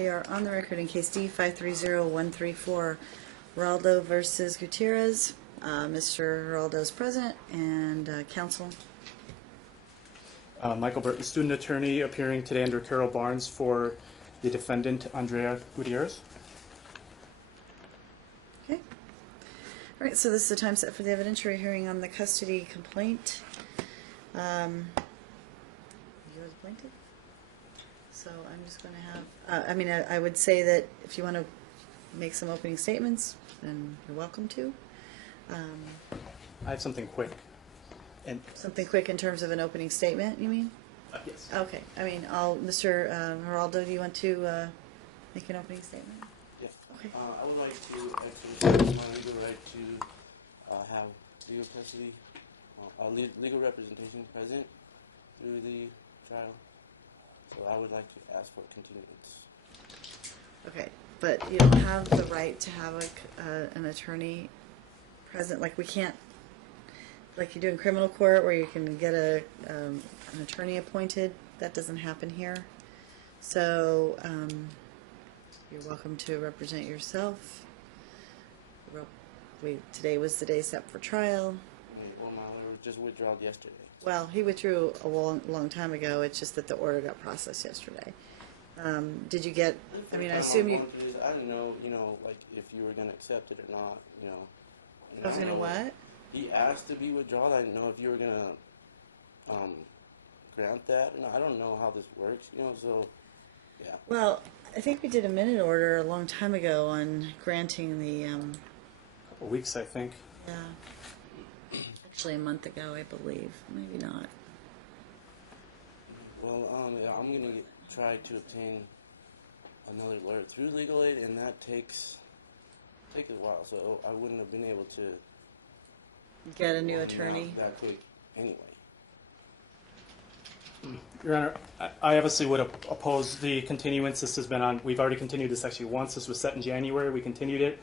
We are on the record in case D-530134, Geraldo versus Gutierrez. Mr. Geraldo is present, and counsel. Michael Burton, student attorney, appearing today under Carol Barnes for the defendant, Andrea Gutierrez. Okay. All right, so this is the time set for the evidentiary hearing on the custody complaint. You are the plaintiff? So I'm just going to have, I would say that if you want to make some opening statements, then you're welcome to. I have something quick. And Something quick in terms of an opening statement, you mean? yes. Okay. Mr. Geraldo, do you want to make an opening statement? Yes. Okay. I would like to exercise my legal right to have legal custody, legal representation present through the trial. So I would like to ask for continuance. Okay, but you don't have the right to have an attorney present. Like we can't, like you do in criminal court, where you can get an attorney appointed. That doesn't happen here. So you're welcome to represent yourself. Today was the day set for trial. Well, no, it was just withdrawn yesterday. Well, he withdrew a long time ago. It's just that the order got processed yesterday. Did you get? I assume you. I didn't know, like if you were going to accept it or not. I was going to what? He asked to be withdrawn. I didn't know if you were going to grant that. I don't know how this works. So yeah. Well, I think we did a minute order a long time ago on granting the. A couple weeks, I think. Yeah. Actually, a month ago, I believe. Maybe not. Well, I'm going to try to obtain another lawyer through legal aid, and that takes a while. So I wouldn't have been able to Get a new attorney. that quick anyway. Your Honor, I obviously would oppose the continuance. This has been on. We've already continued this actually once. This was set in January. We continued it.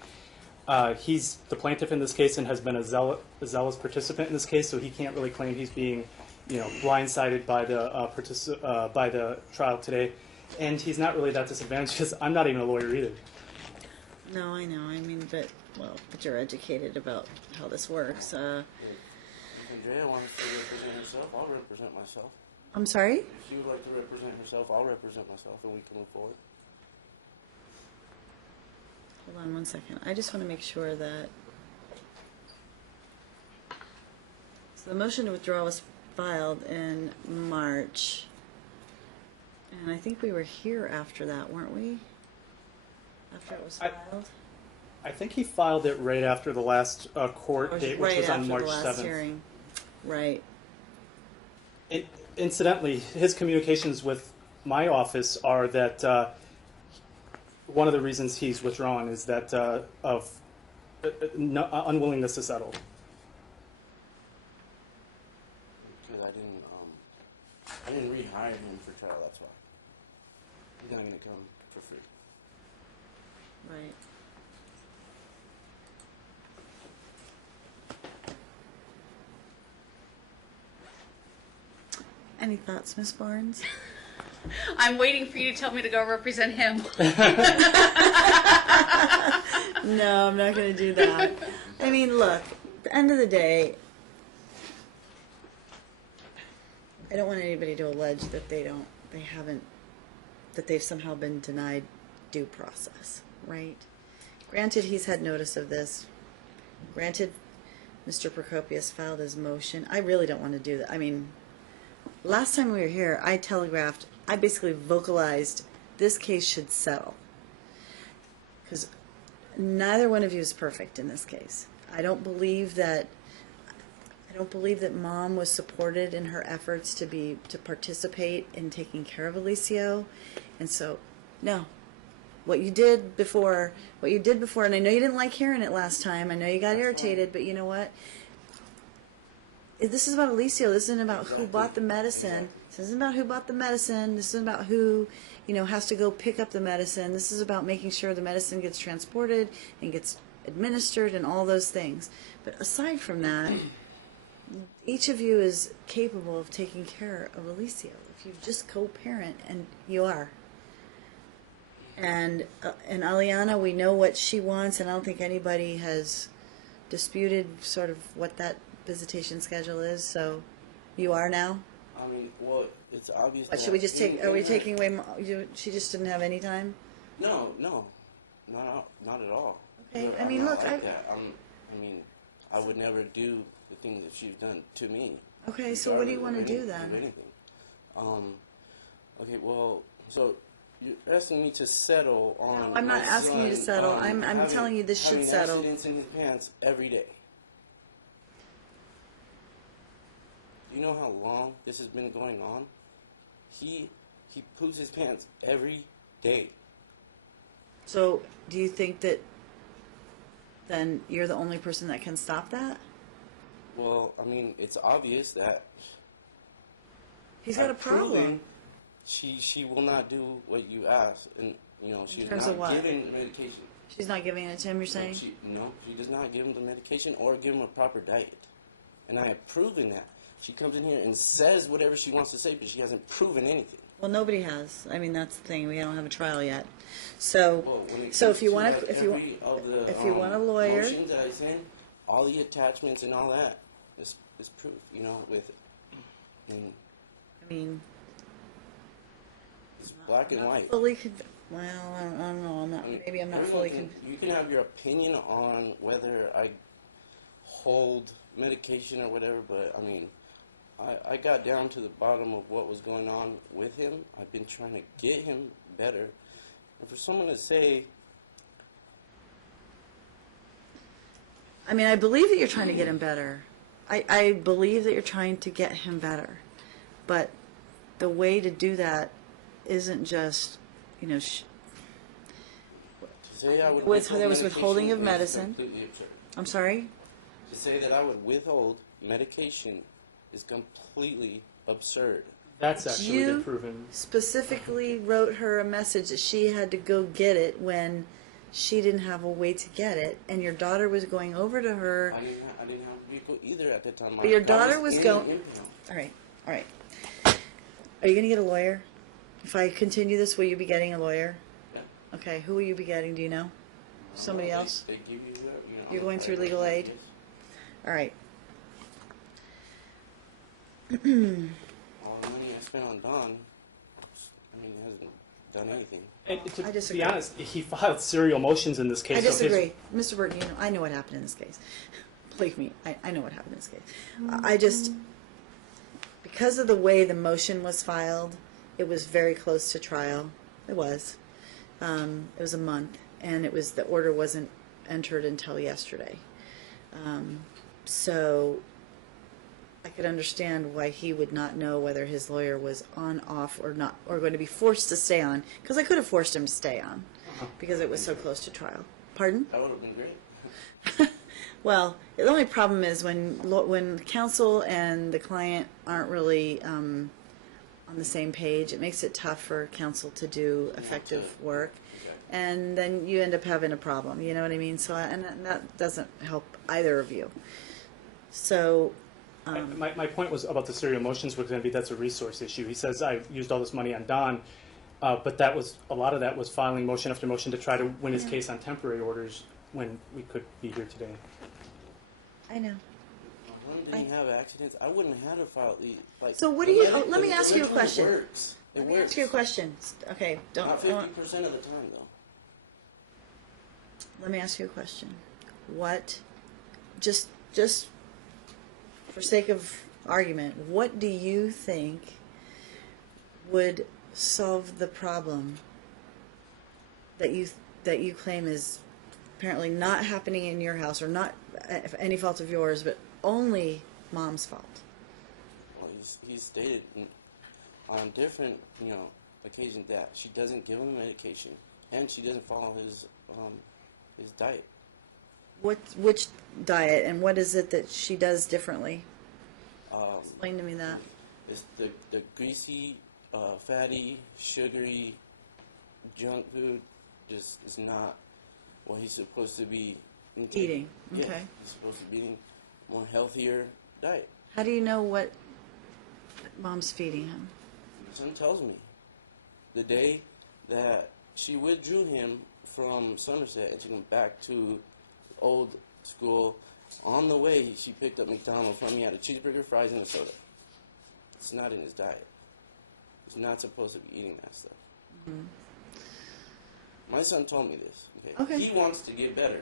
He's the plaintiff in this case and has been a zealous participant in this case, so he can't really claim he's being, blindsided by the trial today. And he's not really that disadvantaged because I'm not even a lawyer either. No, I know. But you're educated about how this works. If Andrea wants to represent herself, I'll represent myself. I'm sorry? If she would like to represent herself, I'll represent myself, and we can move forward. Hold on one second. I just want to make sure that. So the motion to withdraw was filed in March. And I think we were here after that, weren't we? After it was filed? I think he filed it right after the last court date, which was on March 7th. Right after the last hearing. Right. Incidentally, his communications with my office are that one of the reasons he's withdrawn is that of unwillingness to settle. Because I didn't rehire him for trial. That's why he's not going to come for free. Right. Any thoughts, Ms. Barnes? I'm waiting for you to tell me to go represent him. No, I'm not going to do that. Look, at the end of the day, I don't want anybody to allege that that they've somehow been denied due process, right? Granted, he's had notice of this. Granted, Mr. Procopius filed his motion. I really don't want to do that. Last time we were here, I basically vocalized this case should settle. Because neither one of you is perfect in this case. I don't believe that Mom was supported in her efforts to participate in taking care of Alicio. And so, no. What you did before, and I know you didn't like hearing it last time. I know you got irritated, but you know what? This is about Alicio. This isn't about who bought the medicine. This isn't about who bought the medicine. This isn't about who, has to go pick up the medicine. This is about making sure the medicine gets transported and gets administered and all those things. But aside from that, each of you is capable of taking care of Alicio. If you just co-parent, and you are. And Aliana, we know what she wants, and I don't think anybody has disputed sort of what that visitation schedule is. So, you are now. I mean, well, it's obvious. What, that should we just take? in Are we that- taking away? She just didn't have any time. No, not at all. Okay, But I I'm mean, not look, like that. I mean, I would never do the things that she's done to me. Okay, so what do you regardless want to of do any- of then? anything. Okay, well, so you're asking me to settle on. No, I'm not my asking you to son, settle. I'm having- telling you this should having settle. accidents in his pants every day. Do you know how long this has been going on? He poops his pants every day. So, do you think that then you're the only person that can stop that? Well, I mean, it's obvious that He's got a I've proven problem. She will not do what you ask, and she's terms not of what? giving medication. She's not giving it to him, you're saying? She does not give him the medication or give him a proper diet, and I have proven that. She comes in here and says whatever she wants to say, but she hasn't proven anything. Well, nobody has. I mean, that's the thing. We don't have a trial yet. So, Well, when it so comes if you to want that, to, if you every of the, if you want a lawyer- motions that I send, all the attachments and all that is proof. With and I mean, it's black and white. fully well, I don't know. I'm not. I mean, Maybe I'm not everyone fully. You can have your opinion on whether I hold medication or whatever, but I mean, I got down to the bottom of what was going on with him. I've been trying to get him better, and for someone to say, I mean, I believe that you're trying to get him better. I believe that you're trying to get him better, but the way to do that isn't just, to say I would There was withhold withholding of medication is medicine. completely absurd. I'm sorry. To say that I would withhold medication is completely absurd. That's actually You- been proven. Specifically wrote her a message that she had to go get it when she didn't have a way to get it, and your daughter was going over to her. I didn't have a vehicle either at that time. But your I daughter was in going. an impound. All right, all right. Are you going to get a lawyer? If I continue this, will you be getting a lawyer? Yeah. Okay, who will you be getting? Do you know? Somebody Well, else? They give you, You're going through legal aid? All right. All the money I spent on Don, it hasn't done anything. And I to disagree. be honest, he filed serial motions in this case. I so his- disagree. Mr. Burton, I know what happened in this case. Believe me, I know what happened in this case. I just, because of the way the motion was filed, it was very close to trial. It was. It was a month, and the order wasn't entered until yesterday. So I could understand why he would not know whether his lawyer was on, off, or not, or going to be forced to stay on, because I could have forced him to stay on, because it was so close to trial. Pardon? That would have been great. Well, the only problem is when counsel and the client aren't really on the same page, it makes it tough for counsel to do effective work, and then you end up having a problem. You know what I mean? So, and that doesn't help either of you. So, My point was about the serial motions was going to be that's a resource issue. He says I used all this money on Don, but a lot of that was filing motion after motion to try to win his case on temporary orders when we could be here today. I know. When did he have accidents? I wouldn't have had to file the So what do the you? medic- Oh, let me the ask you a medical question. Works. It Let me works. ask you a question. Okay, Not don't. 50% of the time though. Let me ask you a question. What, just for sake of argument, what do you think would solve the problem that you claim is apparently not happening in your house, or not any fault of yours, but only mom's fault? Well, he's stated on different occasions that she doesn't give him medication and she doesn't follow his diet. Which diet, and what is it that she does differently? Explain to me that. It's the greasy, fatty, sugary junk food just is not what he's supposed to be Eating, Yeah, okay. he's supposed to be eating a more healthier diet. How do you know what mom's feeding him? My son tells me the day that she withdrew him from Somerset and took him back to old school. On the way, she picked up McDonald's from me, had a cheeseburger, fries, and a soda. It's not in his diet. He's not supposed to be eating that stuff. Mm-hmm. My son told me this. Okay. He wants to get better.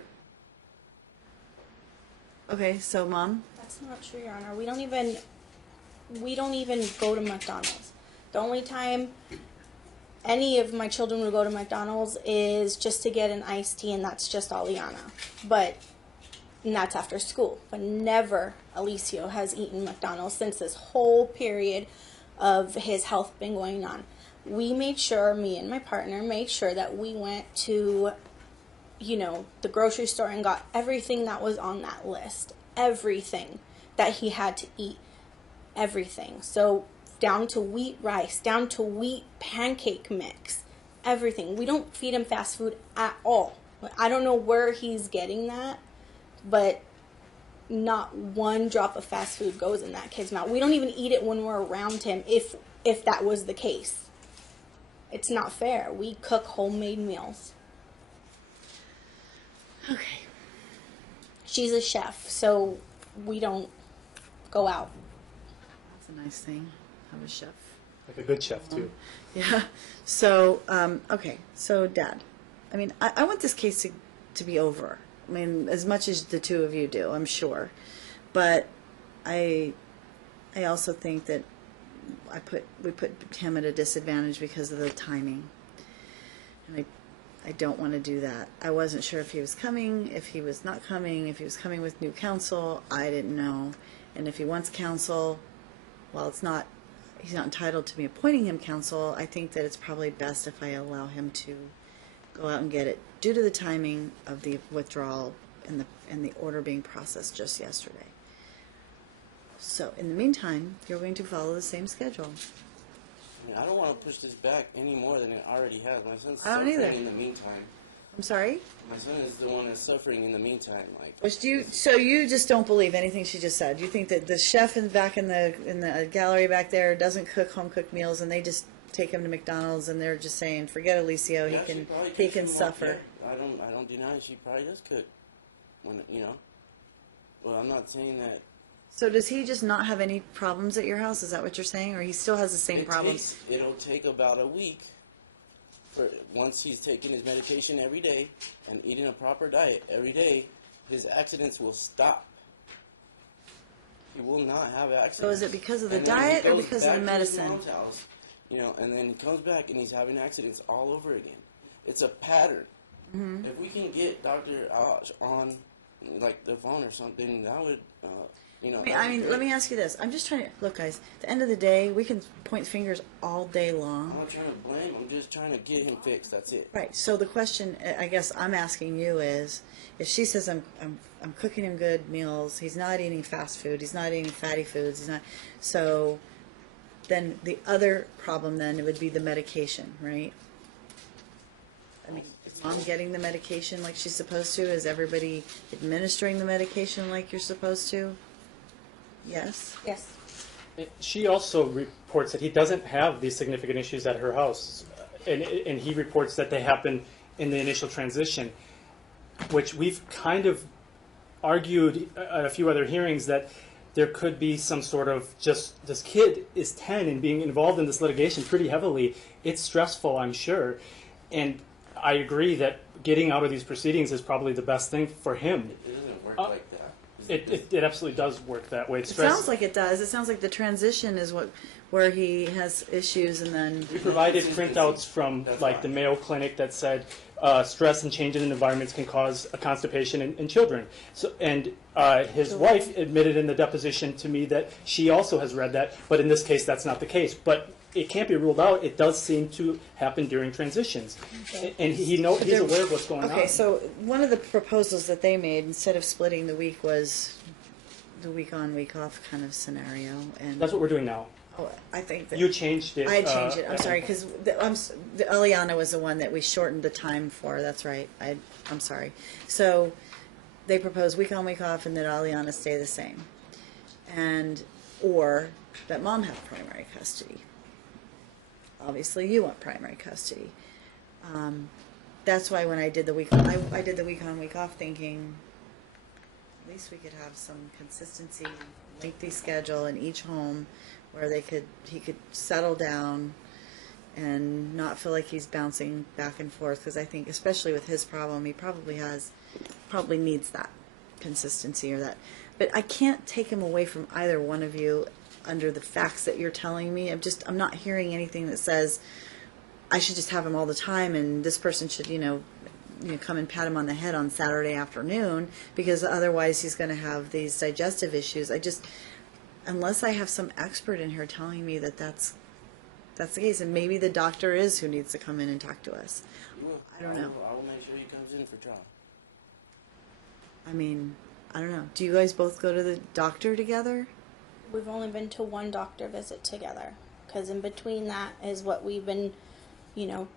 Okay, so Mom? That's not true, Your Honor. We don't even go to McDonald's. The only time any of my children will go to McDonald's is just to get an iced tea, and that's just Aliana. And that's after school. But never Alicio has eaten McDonald's since this whole period of his health been going on. We made sure, me and my partner made sure that we went to, the grocery store and got everything that was on that list. Everything that he had to eat. Everything. So down to wheat rice, down to wheat pancake mix. Everything. We don't feed him fast food at all. I don't know where he's getting that, but not one drop of fast food goes in that kid's mouth. We don't even eat it when we're around him if that was the case. It's not fair. We cook homemade meals. Okay. She's a chef, so we don't go out. That's a nice thing. Have a chef. Like a good chef, too. Yeah. So, okay. So, Dad, I mean, I want this case to be over. I mean, as much as the two of you do, I'm sure. But I also think that we put him at a disadvantage because of the timing. And I don't want to do that. I wasn't sure if he was coming, if he was not coming, if he was coming with new counsel. I didn't know. And if he wants counsel, while he's not entitled to me appointing him counsel, I think that it's probably best if I allow him to go out and get it due to the timing of the withdrawal and the order being processed just yesterday. So in the meantime, you're going to follow the same schedule. I don't want to push this back any more than it already has. My son's I don't suffering either. in the meantime. I'm sorry? My son is the one that's suffering in the meantime. So you just don't believe anything she just said. You think that the chef back in the gallery back there doesn't cook home cooked meals, and they just take him to McDonald's, and they're just saying, forget Alicio, Yeah, he can suffer. I don't deny she probably does cook. Well, I'm not saying that. So does he just not have any problems at your house? Is that what you're saying, or he still has the same problems? It'll take about a week. Once he's taking his medication every day and eating a proper diet every day, his accidents will stop. He will not have accidents. So is it because of the And then diet he or goes because of back the to his medicine? mom's house, and then he comes back and he's having accidents all over again. It's a pattern. Mm-hmm. If we can get Dr. Ash on the phone or something, that would I mean, let me ask you this. I'm just trying to look, guys. At the end of the day, we can point fingers all day long. I'm not trying to blame. I'm just trying to get him fixed. That's it. Right. So the question, I guess, I'm asking you is, if she says I'm cooking him good meals, he's not eating fast food, he's not eating fatty foods, he's not. So then the other problem then would be the medication, right? I mean, is Mom getting the medication like she's supposed to? Is everybody administering the medication like you're supposed to? Yes. Yes. She also reports that he doesn't have these significant issues at her house, and he reports that they happen in the initial transition, which we've kind of argued at a few other hearings that there could be some sort of just, this kid is 10 and being involved in this litigation pretty heavily. It's stressful, I'm sure, and I agree that getting out of these proceedings is probably the best thing for him. It doesn't work like that. It absolutely does work that way. It sounds like it does. It sounds like the transition is where he has issues, and then we provided printouts from the Mayo Clinic that said stress and changes in environments can cause a constipation in children. So, and his wife admitted in the deposition to me that she also has read that, but in this case that's not the case. But it can't be ruled out. It does seem to happen during transitions, and he's aware of what's going on. Okay, so one of the proposals that they made, instead of splitting the week, was the week on, week off kind of scenario, and That's what we're doing now. Oh, I think that You changed it. I changed it. I'm sorry, because Eliana was the one that we shortened the time for. That's right. I'm sorry. So they proposed week on, week off, and that Eliana stay the same, or that Mom have primary custody. Obviously, you want primary custody. That's why when I did the week, I did the week on, week off, thinking at least we could have some consistency, lengthy schedule in each home where he could settle down and not feel like he's bouncing back and forth. Because I think, especially with his problem, he probably needs that consistency or that. But I can't take him away from either one of you under the facts that you're telling me. I'm not hearing anything that says I should just have him all the time, and this person should, come and pat him on the head on Saturday afternoon, because otherwise he's going to have these digestive issues. Unless I have some expert in here telling me that that's the case, and maybe the doctor is who needs to come in and talk to us. I don't know. I will make sure he comes in for trial. I mean, I don't know. Do you guys both go to the doctor together? We've only been to one doctor visit together, because in between that is what we've been,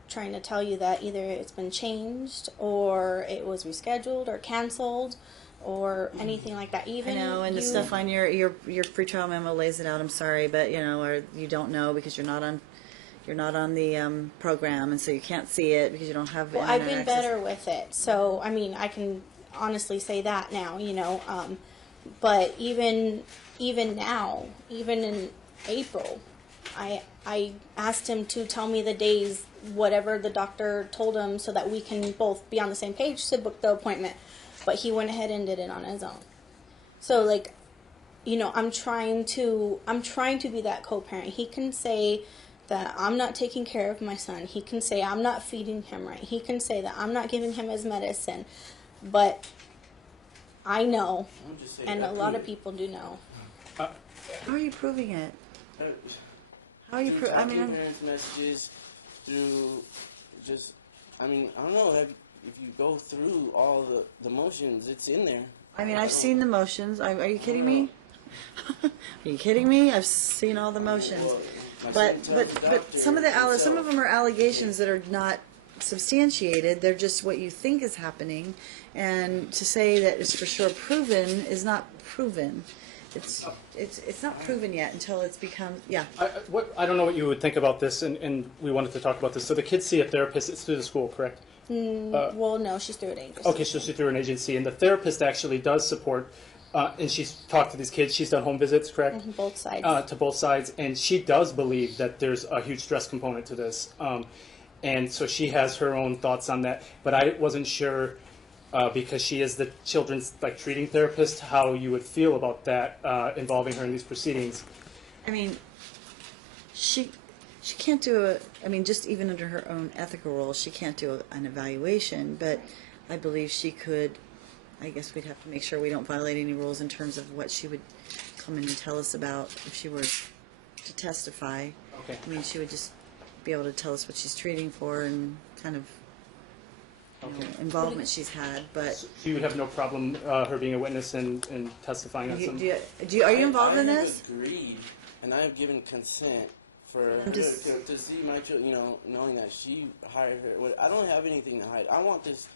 trying to tell you, that either it's been changed or it was rescheduled or canceled or anything like that. Even I know, and the stuff on your pretrial memo lays it out. I'm sorry, but or you don't know because you're not on the program, and so you can't see it because you don't have. Well, I've been internet access. better with it, so I mean, I can honestly say that now. But even now, even in April, I asked him to tell me the days, whatever the doctor told him, so that we can both be on the same page to book the appointment. But he went ahead and did it on his own. So I'm trying to be that co-parent. He can say that I'm not taking care of my son. He can say I'm not feeding him right. He can say that I'm not giving him his medicine. But I know, and a lot of people do know. How are you proving it? How are you proving? I mean, parents' messages through just. I don't know. If you go through all the motions, it's in there. I mean, I've seen the motions. Are you kidding me? Are you kidding me? I've seen all the motions. But some of them are allegations that are not substantiated. They're just what you think is happening, and to say that it's for sure proven is not proven. It's not proven yet until it's become I don't know what you would think about this, and we wanted to talk about this. So the kids see a therapist. It's through the school, correct? Well, no, she's through an agency. Okay, so she's through an agency, and the therapist actually does support, and she's talked to these kids. She's done home visits, correct? Both sides. To both sides, and she does believe that there's a huge stress component to this, and so she has her own thoughts on that. But I wasn't sure, because she is the children's treating therapist, how you would feel about that involving her in these proceedings. I mean, she can't do just even under her own ethical rules, she can't do an evaluation, but I believe she could. I guess we'd have to make sure we don't violate any rules in terms of what she would come in and tell us about if she were to testify. Okay. I mean, she would just be able to tell us what she's treating for and kind of involvement she's had. But So you would have no problem her being a witness and testifying on some. Are you involved in this? I have agreed, and I have given consent for her I'm just- to see my children, knowing that she hired her. I don't have anything to hide. I want this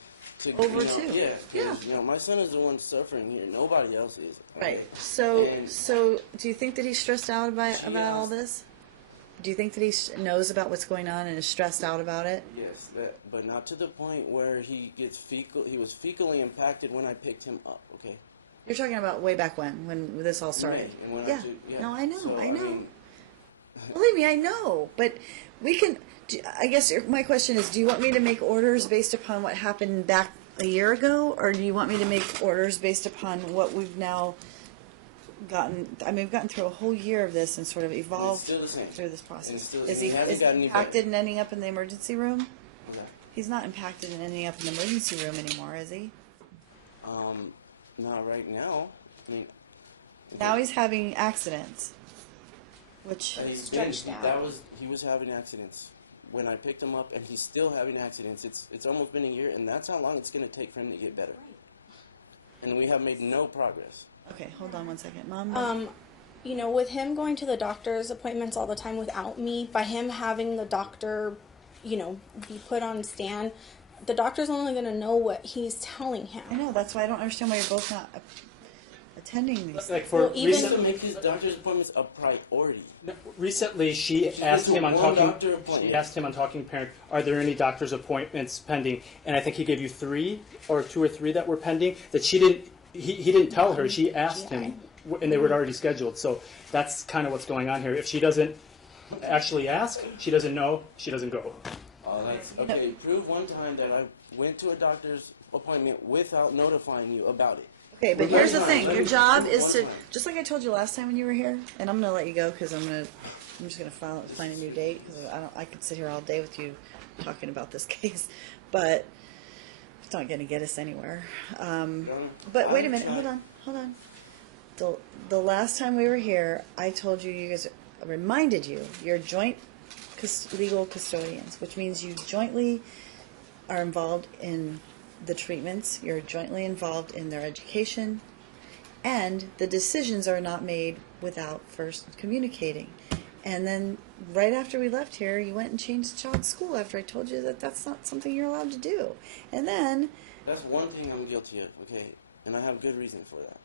to Over too. Yeah. 'Cause, Yeah. my son is the one suffering here. Nobody else is. Right. okay? So And- do you think that he's stressed out about all this? Do you think that he knows about what's going on and is stressed out about it? Yes, but not to the point where he gets fecal. He was fecally impacted when I picked him up. Okay. You're talking about way back when this all started. May, and when Yeah. yeah. No, I know. So, I know. mean, Believe me, I know. But we can. I guess my question is: do you want me to make orders based upon what happened back a year ago, or do you want me to make orders based upon what we've now gotten? I mean, we've gotten through a whole year of this and sort of evolved still the same. through this It's process. still the Is same. he It hasn't gotten any impacted in ending up in the emergency room? okay. He's not impacted in ending up in the emergency room anymore, is he? Not right now. I mean. Now he's having accidents, which Stretched out. He was having accidents when I picked him up, and he's still having accidents. It's almost been a year, and that's how long it's going to take for him to get better. And we have made no progress. okay. Hold on one second, Mom. With him going to the doctor's appointments all the time without me, by him having the doctor, be put on stand, the doctor's only going to know what he's telling him. I know, that's why I don't understand why you're both not attending these. Like for Well, even- He needs to make his doctor's appointments a priority. recently, she She's asked him on one talking. doctor appointment. She asked him on Talking Parent, "Are there any doctor's appointments pending?" And I think he gave you 3 or 2 or 3 that were pending. That she didn't. He didn't tell her. She asked him, and they were already scheduled. So that's kind of what's going on here. If she doesn't actually ask, she doesn't know. She doesn't go. Okay, prove one time that I went to a doctor's appointment without notifying you about it. Okay, but One here's the time. thing. Let Your me- job one is to, time. just like I told you last time when you were here, and I'm gonna let you go because I'm just gonna find a new date because I could sit here all day with you talking about this case, but it's not gonna get us anywhere. But wait a minute, hold on. The last time we were here, I told you guys, reminded you, you're joint legal custodians, which means you jointly are involved in the treatments, you're jointly involved in their education, and the decisions are not made without first communicating. And then right after we left here, you went and changed the child's school after I told you that that's not something you're allowed to do. And then, That's one thing I'm guilty of, okay? And I have good reason for that.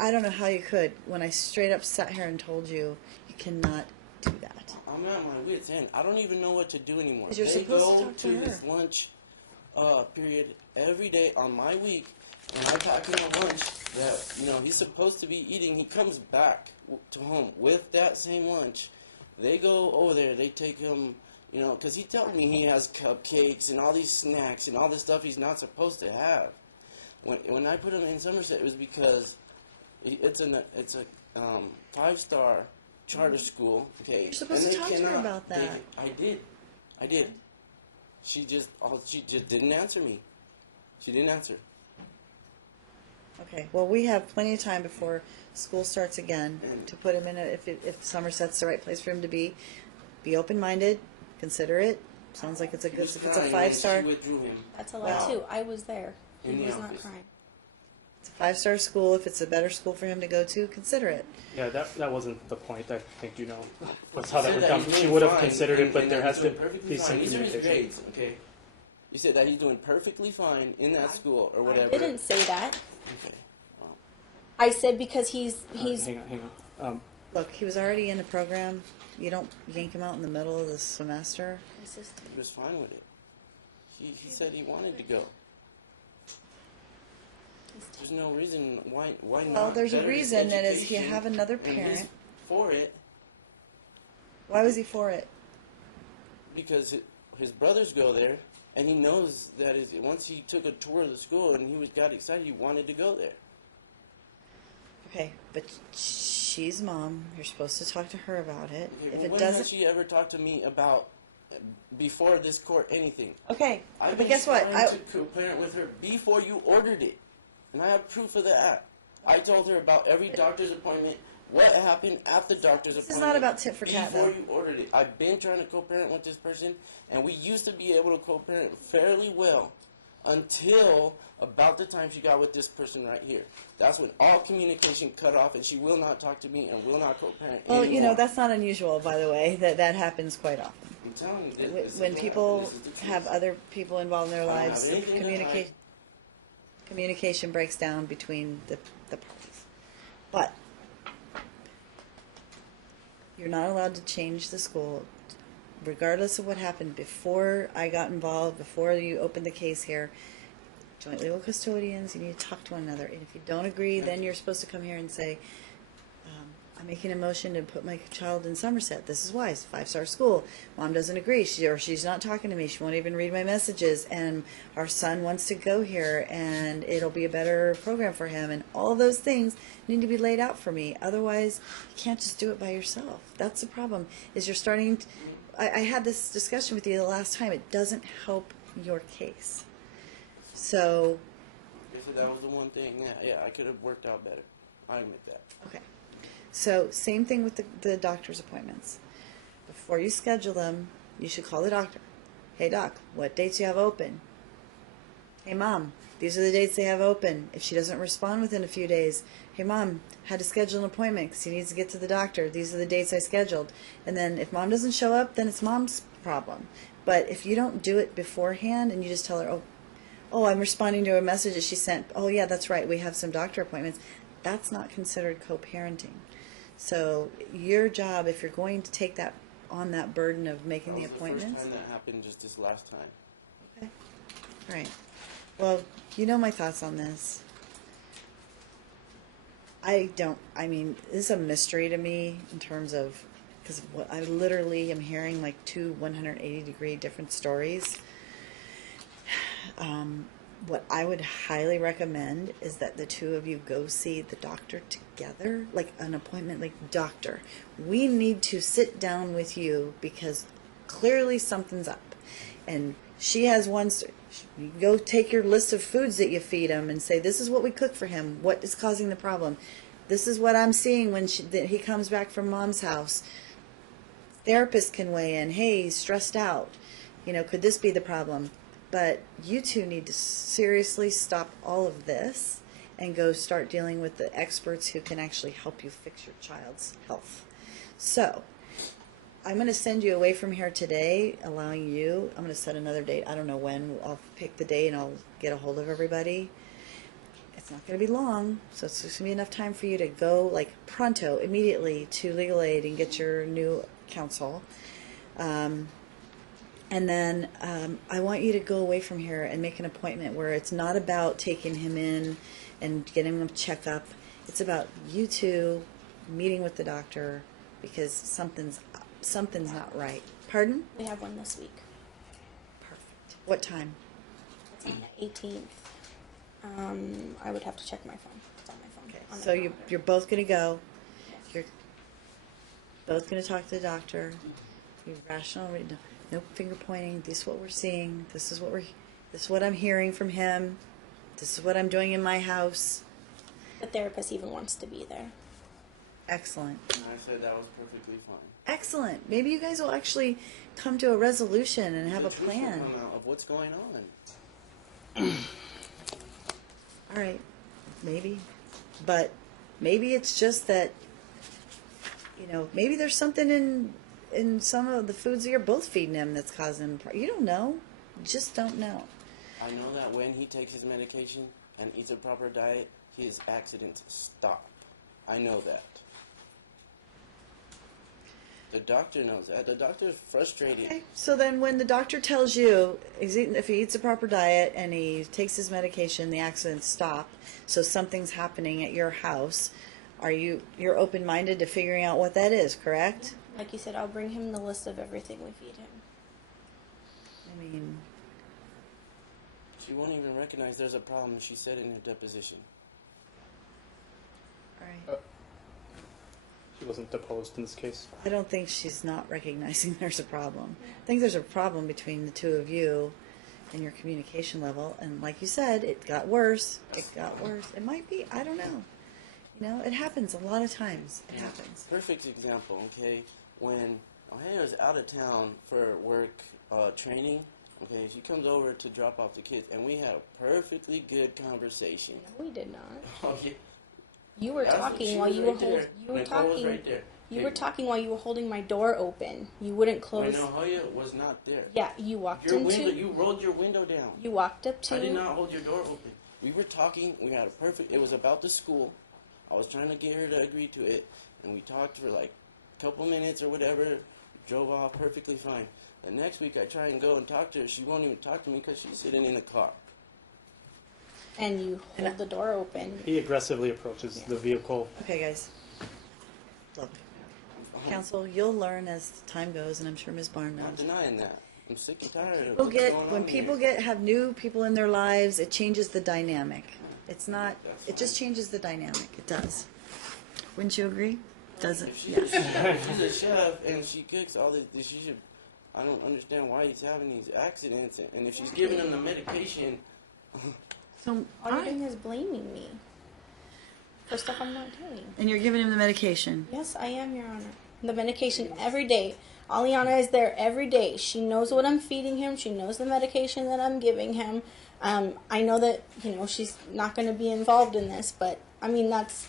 I don't know how you could, when I straight up sat here and told you, you cannot do that. I'm at my wit's end. I don't even know what to do anymore. 'Cause you're They supposed to go talk to her. this lunch period every day on my week, and I pack him a lunch that he's supposed to be eating. He comes back to home with that same lunch. They go over there. They take him, because he tells me he has cupcakes and all these snacks and all this stuff he's not supposed to have. When I put him in Somerset, it was because it's a 5-star charter school. Okay, You're supposed and to they talk to her cannot- about that. I did. She just didn't answer me. She didn't answer. Okay, well, we have plenty of time before school starts again to put him in if Somerset's the right place for him to be open-minded, consider it. Sounds like it's a He good, was if it's a crying, and 5-star, She withdrew him. That's a lie too. I was there. He In the was not office. crying. it's a 5-star school, if it's a better school for him to go to, consider it. Yeah, that wasn't the point. I think was how that Said would that come. he's She doing would have fine, considered it, but and there that has he's to doing perfectly be fine. some These are his communication. grades, okay? You said that he's doing perfectly fine in that school or I whatever. didn't say that. Okay. Well, I said because he's Hang on. Look, he was already in the program. You don't yank him out in the middle of the semester. he was fine with it. He said he wanted to go. There's no reason why not. Well, there's a better his reason that is he education, have another and he's parent. for it Why was he for it? because his brothers go there, and he knows that once he took a tour of the school and got excited, he wanted to go there. Okay, but she's mom. You're supposed to talk to her about it. Okay, If well, it when doesn't, has she ever talked to me about before this court anything? okay. I've But been guess what? trying to co-parent with her before you ordered it, and I have proof of that. I told her about every doctor's appointment, what happened at the doctor's This is appointment. not about tit for tat, before though. you ordered it. I've been trying to co-parent with this person, and we used to be able to co-parent fairly well until about the time she got with this person right here. That's when all communication cut off, and she will not talk to me and will not co-parent Well, anymore. that's not unusual, by the way. That happens quite often. I'm telling you, this is When what people happened. This is the have truth. other people involved in their I don't lives, have anything to hide. communication breaks down between the parties. But you're not allowed to change the school, regardless of what happened before I got involved, before you opened the case here. Joint legal custodians, you need to talk to one another. And if you don't agree, then you're supposed to come here and say, I'm making a motion to put my child in Somerset. This is why. It's a 5-star school. Mom doesn't agree. She's not talking to me. She won't even read my messages. And our son wants to go here, and it'll be a better program for him. And all those things need to be laid out for me. Otherwise, you can't just do it by yourself. That's the problem. Is you're starting. I had this discussion with you the last time. It doesn't help your case. So, I guess that was the one thing. Yeah, I could have worked out better. I admit that. okay. So, same thing with the doctor's appointments. Before you schedule them, you should call the doctor. Hey, doc, what dates do you have open? Hey, mom, these are the dates they have open. If she doesn't respond within a few days, hey, mom, had to schedule an appointment because he needs to get to the doctor. These are the dates I scheduled. And then if mom doesn't show up, then it's mom's problem. But if you don't do it beforehand and you just tell her, oh, oh, I'm responding to a message that she sent. Oh, yeah, that's right. We have some doctor appointments. That's not considered co-parenting. So your job, if you're going to take that on that burden of making That the was appointments. the first time that happened, just this last time. Okay. All right. Well, you know my thoughts on this. I mean, this is a mystery to me in terms of, because what I literally am hearing like two 180-degree different stories. What I would highly recommend is that the two of you go see the doctor together, like an appointment, like, doctor, we need to sit down with you because clearly something's up. And she has one, you go take your list of foods that you feed him and say, this is what we cook for him. What is causing the problem? This is what I'm seeing when he comes back from mom's house. Therapist can weigh in. Hey, he's stressed out. You know, could this be the problem? But you two need to seriously stop all of this and go start dealing with the experts who can actually help you fix your child's health. So, I'm going to send you away from here today, allowing you, I'm going to set another date. I don't know when. I'll pick the date and I'll get a hold of everybody. It's not going to be long, so it's just going to be enough time for you to go, like, pronto, immediately to legal aid and get your new counsel. And then I want you to go away from here and make an appointment where it's not about taking him in and getting him a checkup. It's about you two meeting with the doctor because something's not right. Pardon? We have one this week. Perfect. What time? It's on the 18th. I would have to check my phone. It's on my phone. Okay. On my So you're both going to go. Yes. You're both going to talk to the doctor. Be rational. No finger pointing. This is what we're seeing. This is what I'm hearing from him. This is what I'm doing in my house. The therapist even wants to be there. Excellent. And I said that was perfectly fine. Excellent. Maybe you guys will actually come to a resolution and have a The truth will plan. come out of what's going on. All right. Maybe. But maybe it's just that, you know, maybe there's something in some of the foods that you're both feeding him that's causing you don't know. You just don't know. I know that when he takes his medication and eats a proper diet, his accidents stop. I know that. The doctor knows that. The doctor is frustrated. Okay. So then when the doctor tells you if he eats a proper diet and he takes his medication, the accidents stop, so something's happening at your house, you're open-minded to figuring out what that is, correct? Like you said, I'll bring him the list of everything we feed him. I mean, She won't even recognize there's a problem, she said in her deposition. all right. She wasn't deposed in this case. I don't think she's not recognizing there's a problem. I think there's a problem between the two of you and your communication level. And like you said, it got worse. It got worse. It might be. I don't know. You know, it happens a lot of times. It happens. Perfect example, okay? When O'Hara was out of town for work training, okay, she comes over to drop off the kids, and we had a perfectly good conversation. No, we did not. Okay. You were That's what talking she while was you were right there. you were Nicole was talking. right there. You were talking while you were holding my door open. You wouldn't close. When Hoya was not there. Yeah, you walked Your into. window, you rolled your window down. You walked up to. I did not hold your door open. We were talking. We had a perfect. It was about the school. I was trying to get her to agree to it, and we talked for like a couple minutes or whatever. Drove off perfectly fine. The next week, I try and go and talk to her. She won't even talk to me because she's sitting in the car. And you hold the door open. He aggressively approaches the vehicle. Okay, guys. Look, counsel, you'll learn as time goes, and I'm sure Ms. Barn I'm not knows. denying that. I'm sick and tired of People what's get going when on people here. have new people in their lives, it changes the dynamic. It's not. It just changes the dynamic. It does. Wouldn't you agree? Does it? If she's, Yes. she's a chef and she cooks all this. She should. I don't understand why he's having these accidents. And if she's giving him the medication, So, All you're doing is blaming me for stuff I'm not doing. and you're giving him the medication. Yes, I am, Your Honor. The medication every day. Aliana is there every day. She knows what I'm feeding him. She knows the medication that I'm giving him. I know that, she's not going to be involved in this, but, I mean, that's...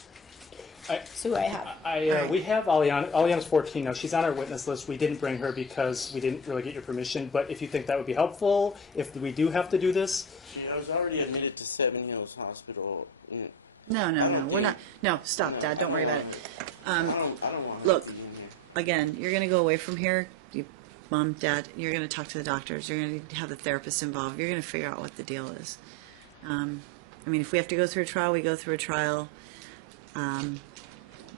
That's who I have. We have Aliana. Aliana's 14 now. She's on our witness list. We didn't bring her because we didn't really get your permission. But if you think that would be helpful, if we do have to do this, I was already admitted to Seven Hills Hospital. No, I don't we're think- not. No, stop, No, Dad. Don't worry about it. I don't want her look. to be in here. Again, you're going to go away from here. You, Mom, Dad, you're going to talk to the doctors. You're going to have the therapist involved. You're going to figure out what the deal is. I mean, if we have to go through a trial, we go through a trial.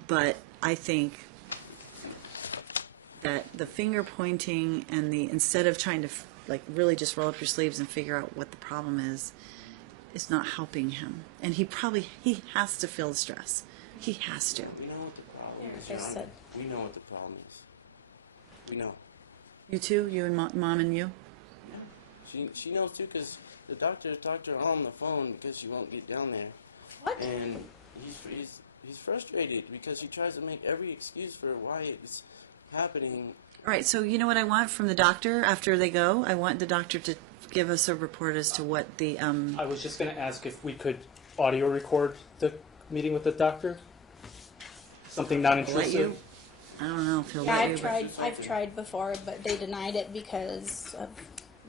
But I think that the finger pointing and the instead of trying to like really just roll up your sleeves and figure out what the problem is not helping him. And he has to feel the stress. He has to. We know what the problem is. Therapist John. said- We know what the problem is. We know. You too? You and Mom and you? She knows too because the doctor talked to her on the phone because she won't get down there. What? And he's frustrated because he tries to make every excuse for why it's happening. All right, so you know what I want from the doctor after they go? I want the doctor to give us a report as to what the I was just going to ask if we could audio record the meeting with the doctor. Something let non-intrusive. you. I don't know if he'll Yeah, let you. I've tried before, but they denied it because of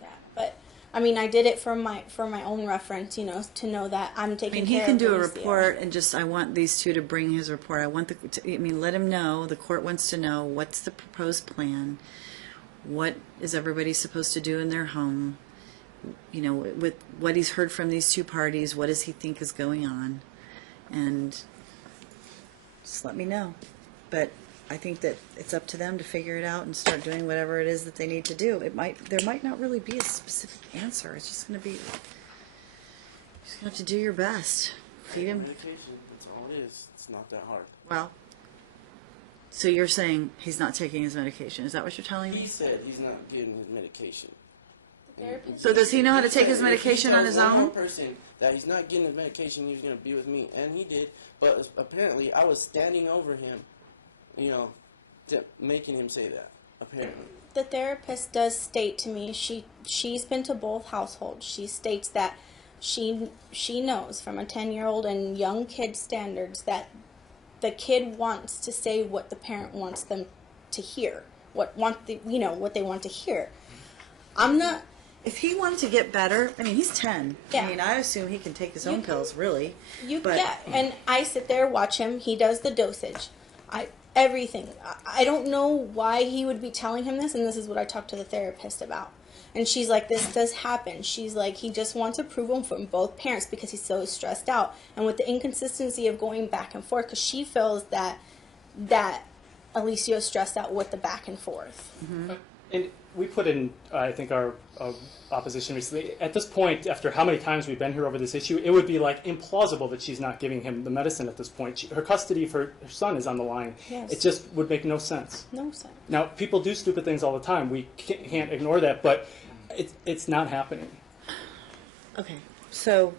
that. But I mean, I did it for my own reference, to know that I'm I taking mean, he care can of do a Lucia. report, and just I want these two to bring his report. I want let him know. The court wants to know what's the proposed plan. What is everybody supposed to do in their home? With what he's heard from these two parties, what does he think is going on? And just let me know. But I think that it's up to them to figure it out and start doing whatever it is that they need to do. There might not really be a specific answer. It's just going to be, you're just going to have to do your best. Feed him. Medication, that's all it is. It's not that hard. Well, so you're saying he's not taking his medication. Is that what you're telling He me? said he's not getting his medication. The therapist. So does he know how to take He his said medication if he on his tells one own? more person that he's not getting his medication, he was going to be with me, and he did. But apparently, I was standing over him, making him say that. Apparently. The therapist does state to me she's been to both households. She states that she knows from a 10-year-old and young kid standards that the kid wants to say what the parent wants them to hear, what they want to hear. I'm not. If he wanted to get better, I mean, he's 10. Yeah. I mean, I assume he can take his own pills, really. But And I sit there, watch him. He does the dosage. Everything. I don't know why he would be telling him this, and this is what I talked to the therapist about. And she's like, this does happen. She's like, he just wants approval from both parents because he's so stressed out. And with the inconsistency of going back and forth, because she feels that Alicia is stressed out with the back and forth. Mm-hmm. And we put in, I think, our opposition recently. At this point, after how many times we've been here over this issue, it would be like implausible that she's not giving him the medicine at this point. Her custody of her son is on the line. Yes. It just would make no sense. No sense. Now, people do stupid things all the time. We can't ignore that, but it's not happening. okay, so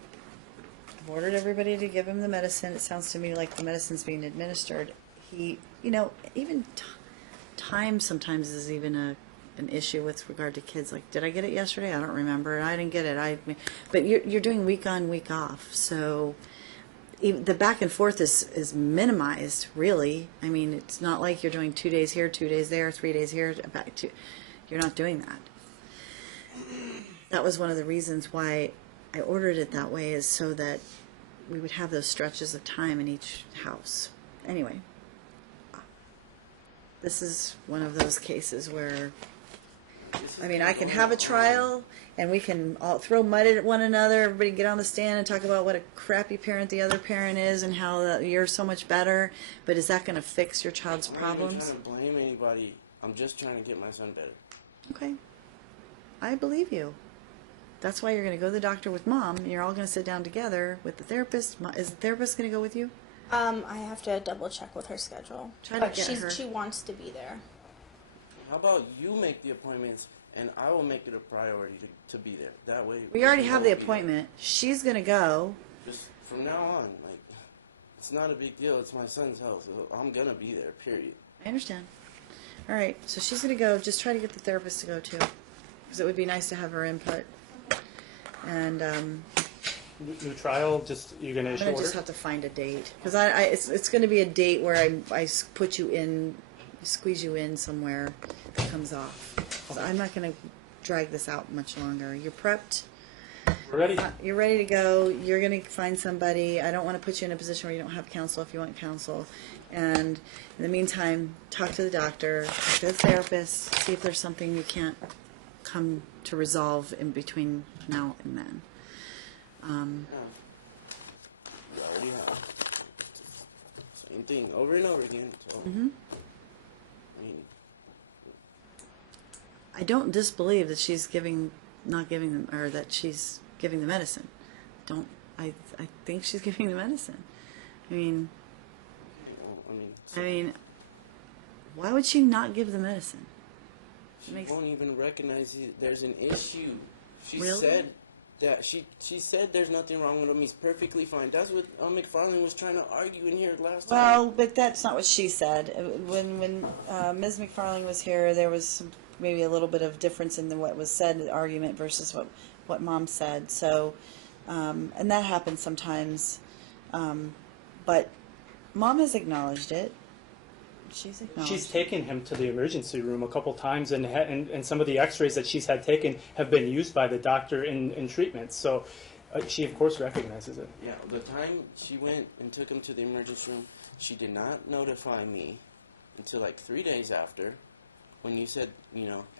I've ordered everybody to give him the medicine. It sounds to me like the medicine's being administered. He, even time sometimes is even an issue with regard to kids. Like, did I get it yesterday? I don't remember. I didn't get it. But you're doing week on, week off. So even the back and forth is minimized, really. I mean, it's not like you're doing 2 days here, 2 days there, 3 days here. You're not doing that. That was one of the reasons why I ordered it that way, is so that we would have those stretches of time in each house. Anyway, this is one of those cases where, I mean, I can have a trial and we can all throw mud at one another, everybody get on the stand and talk about what a crappy parent the other parent is and how you're so much better, but is that going to fix your child's I'm not even problems? trying to blame anybody. I'm just trying to get my son better. Okay. I believe you. That's why you're going to go to the doctor with Mom. You're all going to sit down together with the therapist. Is the therapist going to go with you? I have to double check with her schedule. Try to But get her. she wants to be there. How about you make the appointments and I will make it a priority to be there. That way. We already have the won't be there. appointment. She's going to go. Just from now on, like, it's not a big deal. It's my son's health. I'm gonna be there. Period. I understand. All right, so she's going to go. Just try to get the therapist to go too, because it would be nice to have her input. And new trial? Just you're going to I'm issue gonna order? just have to find a date because it's going to be a date where I put you in, squeeze you in somewhere that comes off. So I'm not going to drag this out much longer. You're prepped. We're ready. You're ready to go. You're going to find somebody. I don't want to put you in a position where you don't have counsel if you want counsel. And in the meantime, talk to the doctor, talk to the therapist, see if there's something you can't come to resolve in between now and then. You already have. Same thing over and over again. So, I mean, I don't disbelieve that she's not giving them, or that she's giving the medicine. I think she's giving the medicine. I mean, why would she not give the medicine? she won't even recognize there's an issue. She Really? said that she said there's nothing wrong with him. He's perfectly fine. That's what McFarland was trying to argue in here last time. Well, but that's not what she said. When Ms. McFarling was here, there was maybe a little bit of difference in what was said in the argument versus what Mom said. So, and that happens sometimes. But Mom has acknowledged it. She's acknowledged She's it. taken him to the emergency room a couple times, and some of the X-rays that she's had taken have been used by the doctor in treatment. So she, of course, recognizes it. Yeah, the time she went and took him to the emergency room, she did not notify me until like 3 days after, when you said,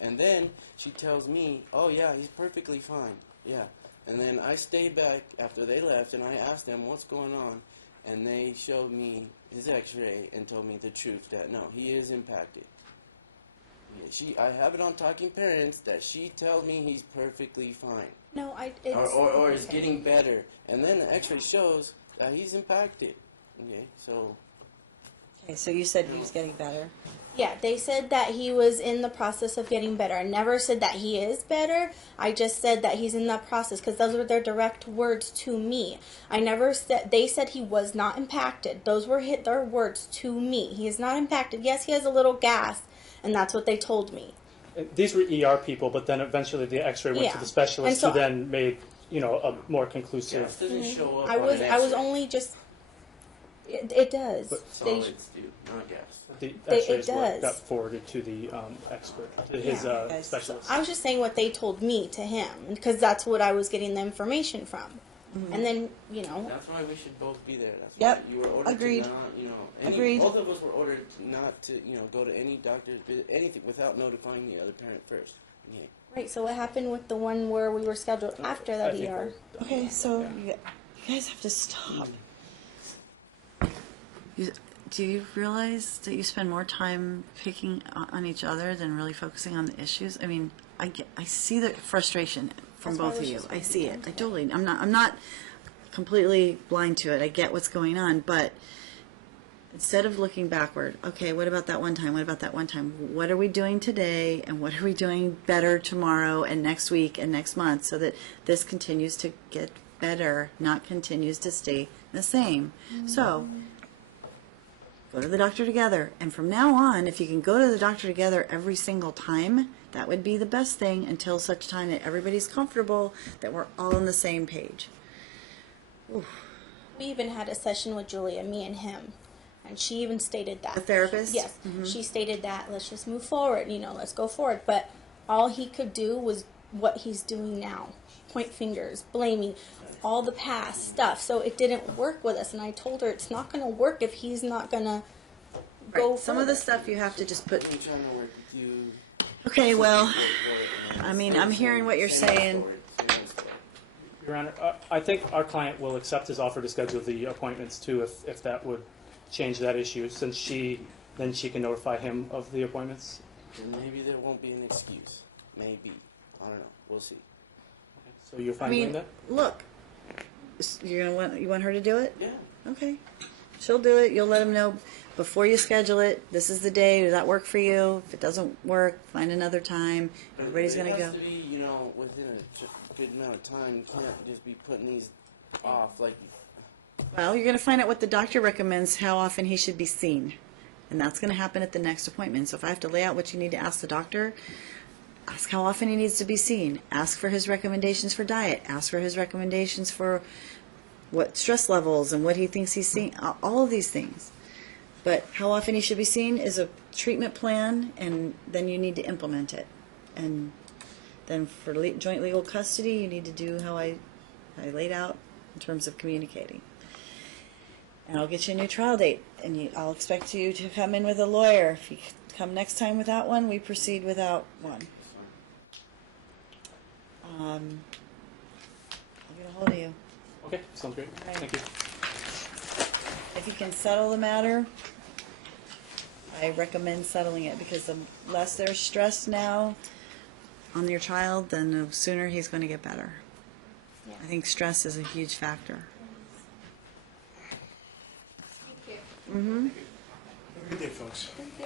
and then she tells me, oh yeah, he's perfectly fine, yeah. And then I stayed back after they left, and I asked them what's going on, and they showed me his X-ray and told me the truth that no, he is impacted. Yeah, I have it on Talking Parents that she tells me he's perfectly fine. No, Or is getting better. And then the X-ray shows that he's impacted. Okay, so... Okay, so you said he was getting better. Yeah, they said that he was in the process of getting better. I never said that he is better. I just said that he's in that process because those were their direct words to me. I never said, they said he was not impacted. Those were their words to me. He is not impacted. Yes, he has a little gas, and that's what they told me. These were ER people, but then eventually the X-ray went Yeah. to the specialist, And so who then made a more conclusive. Gas doesn't show up I on was an I was X-ray. only just. It does. But Solids do, not gas. The It X-rays does. got forwarded to the expert, to his Okay, so specialist. I was just saying what they told me to him because that's what I was getting the information from. And then That's why we should both be there. That's Yep. why you were ordered Agreed. to not, Agreed. both of us were ordered not to, go to any doctor's visit, anything without notifying the other parent first. Yeah. right. So what happened with the one where we were scheduled after I that think ER? Okay, so you guys have to stop. Do you realize that you spend more time picking on each other than really focusing on the issues? I mean, I see the frustration from That's why both we of you. should I spend see time it. I together. totally. I'm not completely blind to it. I get what's going on, but instead of looking backward, okay, what about that one time? What about that one time? What are we doing today, and what are we doing better tomorrow and next week and next month, so that this continues to get better, not continues to stay the same. So go to the doctor together, and from now on, if you can go to the doctor together every single time, that would be the best thing until such time that everybody's comfortable, that we're all on the same page. Oof. We even had a session with Julia, me and him, and she even stated that. The therapist? Yes, she stated that. Let's just move forward. Let's go forward. But all he could do was what he's doing now: point fingers, blaming, all the past stuff. So it didn't work with us. And I told her it's not going to work if he's not going to go. Right. Some of the further. stuff you have to just put. I'm trying to work with you. Okay, well, I mean, I'm hearing what you're saying. Your Honor, I think our client will accept his offer to schedule the appointments too, if that would change that issue, since then she can notify him of the appointments. And maybe there won't be an excuse. Maybe. I don't know. We'll see. So you're I fine doing mean, that? look, you want her to do it? Yeah. Okay, she'll do it. You'll let him know before you schedule it. This is the day. Does that work for you? If it doesn't work, find another time. Everybody's gonna It go. has to be, within a good amount of time. You can't just be putting these off. Like, Well, you're gonna find out what the doctor recommends, how often he should be seen, and that's gonna happen at the next appointment. So if I have to lay out what you need to ask the doctor, Ask how often he needs to be seen. Ask for his recommendations for diet. Ask for his recommendations for what stress levels and what he thinks he's seeing. All of these things. But how often he should be seen is a treatment plan, and then you need to implement it. And then for joint legal custody, you need to do how I laid out in terms of communicating. And I'll get you a new trial date, and I'll expect you to come in with a lawyer. If you come next time without one, we proceed without one. I'll get a hold of you. Okay, sounds great. All right. Thank you. If you can settle the matter, I recommend settling it, because the less they're stressed now on your child, then the sooner he's going to get better. Yeah. I think stress is a huge factor. Thank you. Have a good day, folks.